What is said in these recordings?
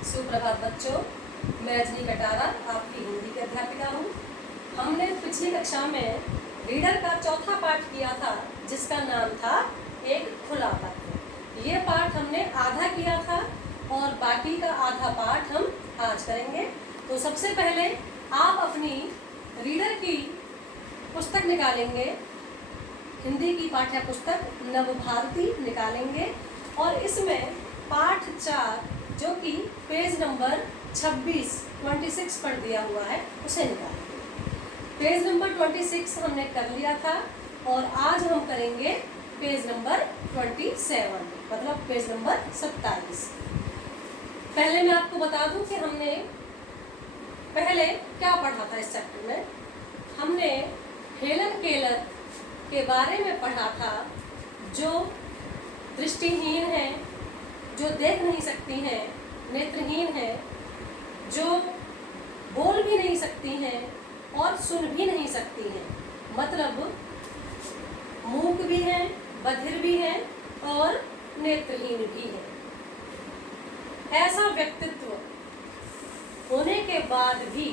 सुप्रभात बच्चों, मैं रजनी कटारा आपकी हिंदी की अध्यापिका हूँ। हमने पिछली कक्षा में रीडर का चौथा पाठ किया था, जिसका नाम था एक खुला पत्र। ये पाठ हमने आधा किया था और बाकी का आधा पाठ हम आज करेंगे। तो सबसे पहले आप अपनी रीडर की पुस्तक निकालेंगे, हिंदी की पाठ्य पुस्तक नवभारती निकालेंगे और इसमें पाठ 4 जो कि पेज नंबर 26 पर दिया हुआ है उसे निकालेंगे। पेज नंबर 26 हमने कर लिया था और आज हम करेंगे पेज नंबर 27, मतलब पेज नंबर 27। पहले मैं आपको बता दूं कि हमने पहले क्या पढ़ा था। इस चैप्टर में हमने हेलन केलर के बारे में पढ़ा था, जो दृष्टिहीन है, जो देख नहीं सकती हैं, नेत्रहीन है, जो बोल भी नहीं सकती हैं और सुन भी नहीं सकती हैं, मतलब मूक भी हैं, बधिर भी हैं और नेत्रहीन भी हैं। ऐसा व्यक्तित्व होने के बाद भी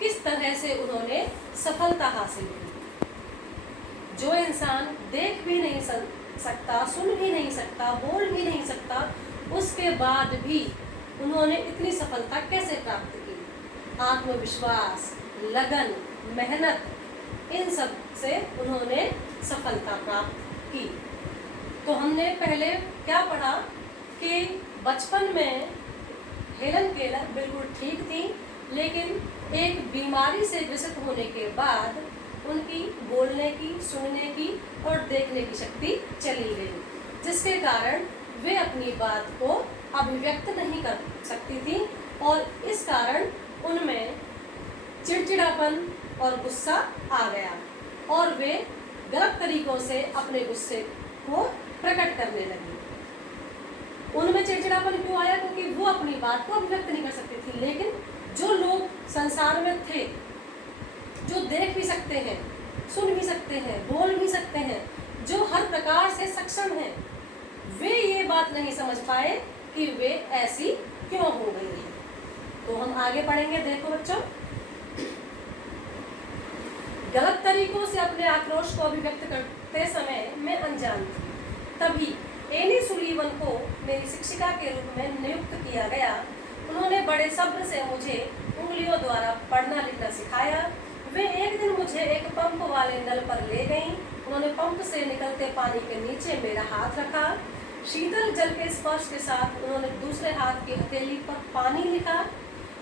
किस तरह से उन्होंने सफलता हासिल की। जो इंसान देख भी नहीं सकता, सुन भी नहीं सकता, बोल भी नहीं सकता, उसके बाद भी उन्होंने इतनी सफलता कैसे प्राप्त की। आत्मविश्वास, लगन, मेहनत, इन सब से उन्होंने सफलता प्राप्त की। तो हमने पहले क्या पढ़ा कि बचपन में हेलन केलर बिल्कुल ठीक थी, लेकिन एक बीमारी से ग्रसित होने के बाद उनकी बोलने की, सुनने की और देखने की शक्ति चली गई, जिसके कारण वे अपनी बात को अभिव्यक्त नहीं कर सकती थी और इस कारण उनमें चिड़चिड़ापन और गुस्सा आ गया और वे गलत तरीकों से अपने गुस्से को प्रकट करने लगी। उनमें चिड़चिड़ापन क्यों आया? क्योंकि वो अपनी बात को अभिव्यक्त नहीं कर सकती थी। लेकिन जो लोग संसार में थे, जो देख भी सकते हैं, सुन भी सकते हैं, बोल भी सकते हैं, जो हर प्रकार से सक्षम हैं, वे ये बात नहीं समझ पाए कि वे ऐसी क्यों हो गई हैं। तो हम आगे पढ़ेंगे। देखो बच्चों, गलत तरीकों से अपने आक्रोश को अभिव्यक्त करते समय मैं अनजान थी। तभी एनी सुलीवन को मेरी शिक्षिका के रूप में नियुक्त किया गया। उन्होंने बड़े सब्र से मुझे उंगलियों द्वारा पढ़ना लिखना सिखाया। वे एक दिन मुझे एक पंप वाले नल पर ले गईं। उन्होंने पंप से निकलते पानी के नीचे मेरा हाथ रखा। शीतल जल के स्पर्श के साथ उन्होंने दूसरे हाथ की हथेली पर पानी लिखा।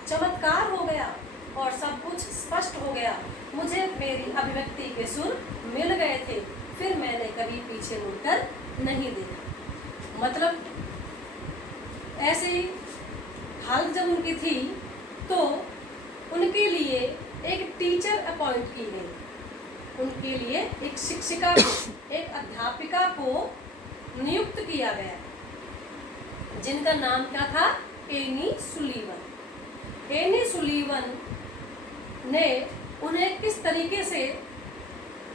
चमत्कार हो गया और सब कुछ स्पष्ट हो गया। मुझे मेरी अभिव्यक्ति के सुर मिल गए थे। फिर मैंने कभी पीछे मुड़कर नहीं देखा। मतलब ऐसी हालत जब उनकी थी तो उनके लिए एक टीचर अपॉइंट की गई। उनके लिए एक शिक्षिका, एक अध्यापिका को नियुक्त किया गया, जिनका नाम क्या था? Any Sullivan. एनी सुलीवन ने उन्हें किस तरीके से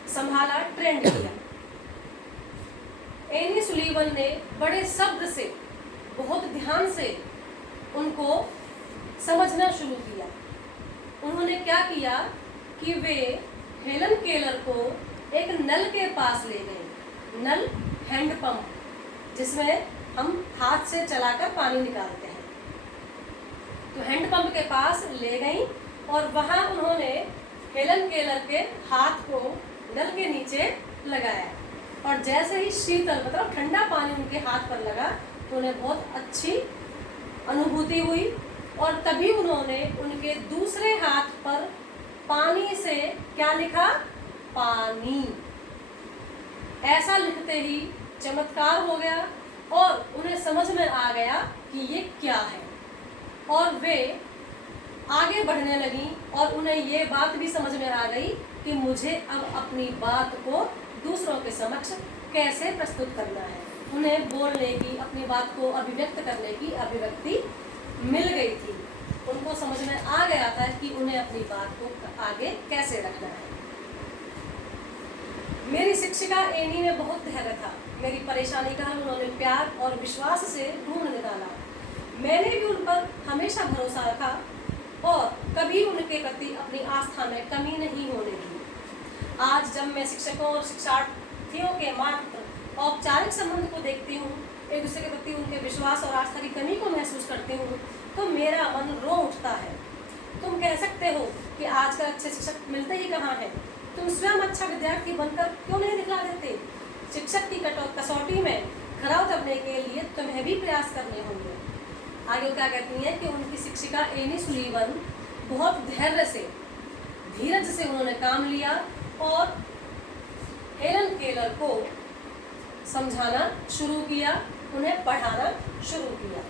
संभाला, ट्रेंड किया। एनी सुलीवन ने बड़े शब्द से, बहुत ध्यान से उनको समझना शुरू किया। उन्होंने क्या किया कि वे हेलन केलर को एक नल के पास ले गए। नल हैंडपंप, जिसमें हम हाथ से चलाकर पानी निकालते हैं। तो हैंडपंप के पास ले गई और वहाँ उन्होंने हेलन केलर के हाथ को नल के नीचे लगाया और जैसे ही शीतल, मतलब ठंडा पानी उनके हाथ पर लगा तो उन्हें बहुत अच्छी अनुभूति हुई और तभी उन्होंने उनके दूसरे हाथ पर पानी से क्या लिखा? पानी। ऐसा लिखते ही चमत्कार हो गया और उन्हें समझ में आ गया कि ये क्या है और वे आगे बढ़ने लगी और उन्हें ये बात भी समझ में आ गई कि मुझे अब अपनी बात को दूसरों के समक्ष कैसे प्रस्तुत करना है। उन्हें बोलने की, अपनी बात को अभिव्यक्त करने की अभिव्यक्ति मिल गई थी। उनको समझ में आ गया था कि उन्हें अपनी बात को आगे कैसे रखना है। मेरी शिक्षिका एनी में बहुत धैर्य था। मेरी परेशानी का हल उन्होंने प्यार और विश्वास से ढूंढ निकाला। मैंने भी उन पर हमेशा भरोसा रखा और कभी उनके प्रति अपनी आस्था में कमी नहीं होने दी। आज जब मैं शिक्षकों और शिक्षार्थियों के मात्र औपचारिक संबंध को देखती हूँ, एक दूसरे के प्रति उनके विश्वास और आस्था की कमी को महसूस करती हूँ, तो मेरा मन रो उठता है। तुम कह सकते हो कि आजकल अच्छे शिक्षक मिलते ही कहाँ हैं। तुम स्वयं अच्छा विद्यार्थी बनकर क्यों नहीं दिखला देते। शिक्षक की कसौटी में खरा उतरने के लिए तुम्हें भी प्रयास करने होंगे। आगे क्या कहती हैं कि उनकी शिक्षिका एनी सुलीवन बहुत धैर्य से, धीरज से उन्होंने काम लिया और हेलन केलर को समझाना शुरू किया, उन्हें पढ़ाना शुरू किया।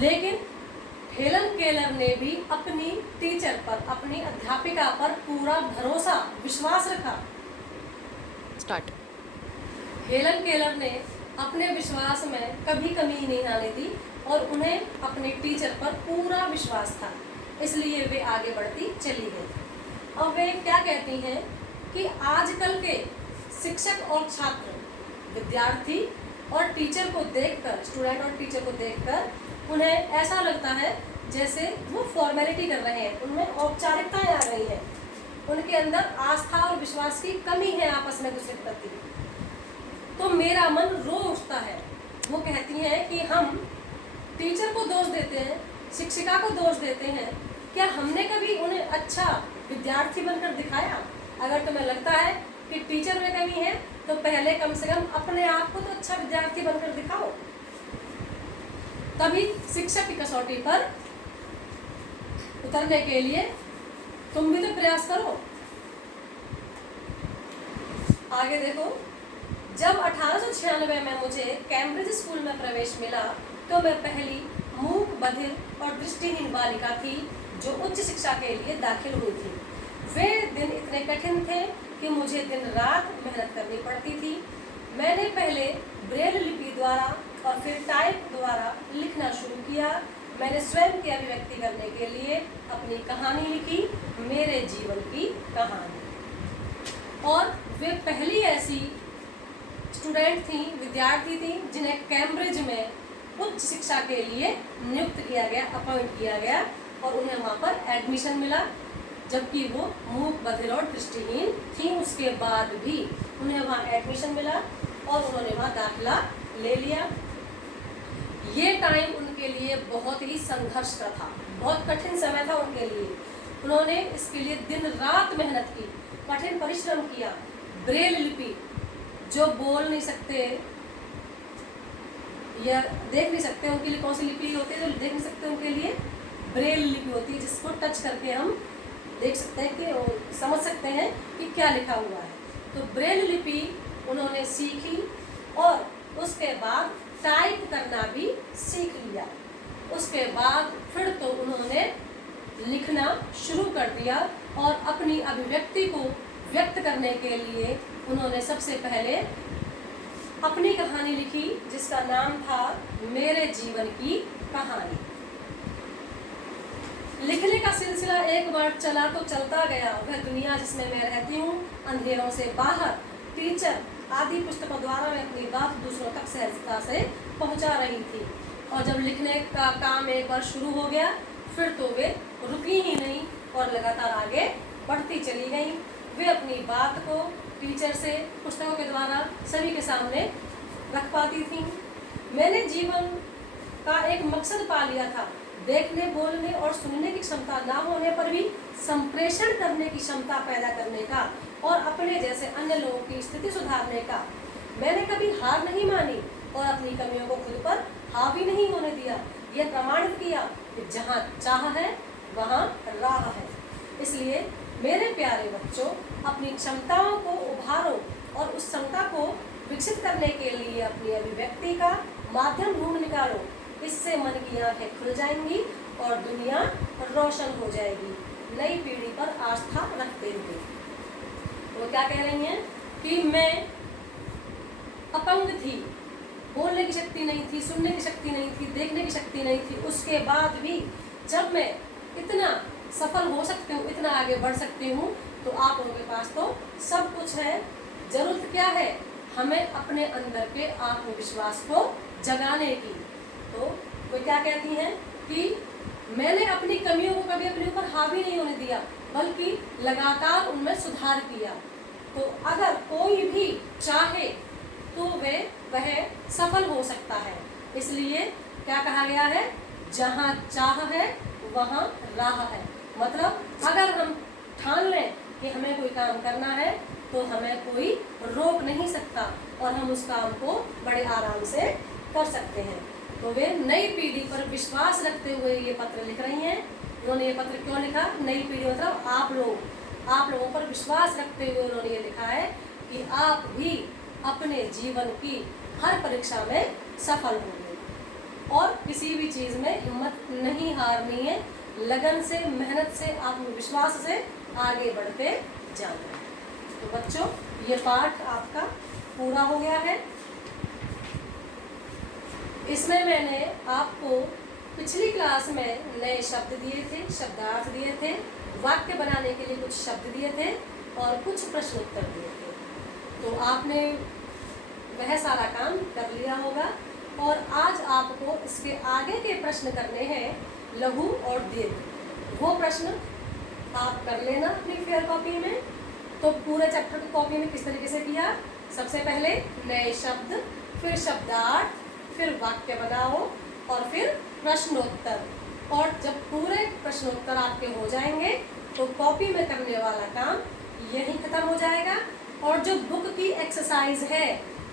लेकिन हेलन केलर ने भी अपनी टीचर पर, अपनी अध्यापिका पर पूरा भरोसा, विश्वास रखा। स्टार्ट। हेलन केलर ने अपने विश्वास में कभी कमी नहीं आने दी और उन्हें अपने टीचर पर पूरा विश्वास था, इसलिए वे आगे बढ़ती चली गई। अब वे क्या कहती हैं कि आजकल के शिक्षक और छात्र, विद्यार्थी और टीचर को देखकर, स्टूडेंट और टीचर को देखकर उन्हें ऐसा लगता है जैसे वो फॉर्मेलिटी कर रहे हैं, उनमें औपचारिकताएं आ रही हैं, उनके अंदर आस्था और विश्वास की कमी है आपस में दूसरे के प्रति। तो मेरा मन रो उठता है। वो कहती हैं कि हम टीचर को दोष देते हैं, शिक्षिका को दोष देते हैं, क्या हमने कभी उन्हें अच्छा विद्यार्थी बनकर दिखाया? अगर तुम्हें लगता है कि टीचर में कमी है तो पहले कम से कम अपने आप को तो अच्छा विद्यार्थी बनकर दिखाओ, तभी शिक्षक की कसौटी पर उतरने के लिए तुम भी तो प्रयास करो। आगे देखो, जब 1896 में मुझे कैम्ब्रिज स्कूल में प्रवेश मिला तो मैं पहली मूक, बधिर और दृष्टिहीन बालिका थी जो उच्च शिक्षा के लिए दाखिल हुई थी। वे दिन इतने कठिन थे कि मुझे दिन रात मेहनत करनी पड़ती थी। मैंने पहले ब्रेल लिपि द्वारा और फिर टाइप द्वारा लिखना शुरू किया। मैंने स्वयं की अभिव्यक्ति करने के लिए अपनी कहानी लिखी, मेरे जीवन की कहानी। और वे पहली ऐसी स्टूडेंट थी, विद्यार्थी थी, जिन्हें कैम्ब्रिज में उच्च शिक्षा के लिए नियुक्त किया गया, अपॉइंट किया गया और उन्हें वहाँ पर एडमिशन मिला, जबकि वो मूक, बधिर और दृष्टिहीन थी। उसके बाद भी उन्हें वहाँ एडमिशन मिला और उन्होंने वहाँ दाखिला ले लिया। ये टाइम उनके लिए बहुत ही संघर्ष का था, बहुत कठिन समय था उनके लिए। उन्होंने इसके लिए दिन रात मेहनत की, कठिन परिश्रम किया। ब्रेल लिपि, जो बोल नहीं सकते या देख नहीं सकते, उनके लिए कौन सी लिपि होती है? जो देख नहीं सकते उनके लिए ब्रेल लिपि होती है, जिसको टच करके हम देख सकते हैं कि समझ सकते हैं कि क्या लिखा हुआ है। तो ब्रेल लिपि उन्होंने सीखी और उसके बाद टाइप करना भी सीख लिया। उसके बाद फिर तो उन्होंने लिखना शुरू कर दिया और अपनी अभिव्यक्ति को व्यक्त करने के लिए उन्होंने सबसे पहले अपनी कहानी लिखी, जिसका नाम था मेरे जीवन की कहानी। लिखने का सिलसिला एक बार चला तो चलता गया। वह दुनिया जिसमें मैं रहती हूँ, अंधेरों से बाहर, टीचर आदि पुस्तकों द्वारा मैं अपनी बात दूसरों तक सहजता से पहुँचा रही थी। और जब लिखने का काम एक बार शुरू हो गया, फिर तो वे रुकी ही नहीं और लगातार आगे बढ़ती चली गई। वे अपनी बात को टीचर से, पुस्तकों के द्वारा सभी के सामने रख पाती थी। मैंने जीवन का एक मकसद पा लिया था, देखने, बोलने और सुनने की क्षमता ना होने पर भी संप्रेषण करने की क्षमता पैदा करने का और अपने जैसे अन्य लोगों की स्थिति सुधारने का। मैंने कभी हार नहीं मानी और अपनी कमियों को खुद पर हावी नहीं होने दिया। यह प्रमाणित किया कि जहाँ चाह है वहाँ राह है। इसलिए मेरे प्यारे बच्चों, अपनी क्षमताओं को उभारो और उस क्षमता को विकसित करने के लिए अपनी अभिव्यक्ति का माध्यम ढूंढ निकालो। इससे मन की आंखें खुल जाएंगी और दुनिया रोशन हो जाएगी, नई पीढ़ी पर आस्था रखते हुए। वो क्या कह रही हैं कि मैं अपंग थी, बोलने की शक्ति नहीं थी, सुनने की शक्ति नहीं थी, देखने की शक्ति नहीं थी। उसके बाद भी जब मैं इतना सफल हो सकती हूँ, इतना आगे बढ़ सकती हूँ, तो आप लोगों के पास तो सब कुछ है। जरूरत क्या है? हमें अपने अंदर के आत्मविश्वास को जगाने की। तो कोई क्या कहती हैं कि मैंने अपनी कमियों को कभी अपने ऊपर हावी नहीं होने दिया, बल्कि लगातार उनमें सुधार किया। तो अगर कोई भी चाहे तो वह सफल हो सकता है। इसलिए क्या कहा गया है, जहाँ चाह है वहाँ राह है। मतलब अगर हम ठान लें कि हमें कोई काम करना है तो हमें कोई रोक नहीं सकता और हम उस काम को बड़े आराम से कर सकते हैं। तो वे नई पीढ़ी पर विश्वास रखते हुए ये पत्र लिख रही हैं। उन्होंने ये पत्र क्यों लिखा? नई पीढ़ी मतलब आप लोगों पर विश्वास रखते हुए उन्होंने ये लिखा है कि आप भी अपने जीवन की हर परीक्षा में सफल होंगे और किसी भी चीज़ में हिम्मत नहीं हारनी है। लगन से, मेहनत से, आत्मविश्वास से आगे बढ़ते जाना। तो बच्चों, ये पाठ आपका पूरा हो गया है। इसमें मैंने आपको पिछली क्लास में नए शब्द दिए थे, शब्दार्थ दिए थे, वाक्य बनाने के लिए कुछ शब्द दिए थे और कुछ प्रश्न उत्तर दिए थे। तो आपने वह सारा काम कर लिया होगा और आज आपको इसके आगे के प्रश्न करने हैं, लघु और दीर्घ। वो प्रश्न आप कर लेना अपनी फेयर कॉपी में। तो पूरे चैप्टर की कॉपी में किस तरीके से किया? सबसे पहले नए शब्द, फिर शब्दार्थ, फिर वाक्य बनाओ और फिर प्रश्नोत्तर। और जब पूरे प्रश्नोत्तर आपके हो जाएंगे तो कॉपी में करने वाला काम यहीं खत्म हो जाएगा। और जो बुक की एक्सरसाइज है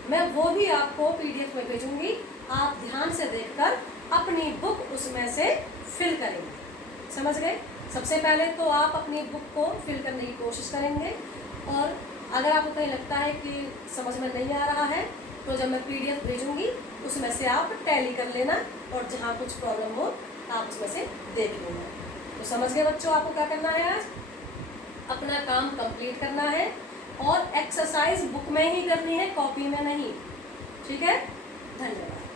मैं वो भी आपको PDF में भेजूंगी। आप ध्यान से देखकर अपनी बुक उसमें से फिल करेंगे। समझ गए? सबसे पहले तो आप अपनी बुक को फिल करने की कोशिश करेंगे और अगर आपको कहीं लगता है कि समझ में नहीं आ रहा है तो जब मैं PDF भेजूंगी उसमें से आप टैली कर लेना और जहाँ कुछ प्रॉब्लम हो आप उसमें से देख लेना। तो समझ गए बच्चों, आपको क्या करना है? आज अपना काम कंप्लीट करना है और एक्सरसाइज बुक में ही करनी है, कॉपी में नहीं। ठीक है? धन्यवाद।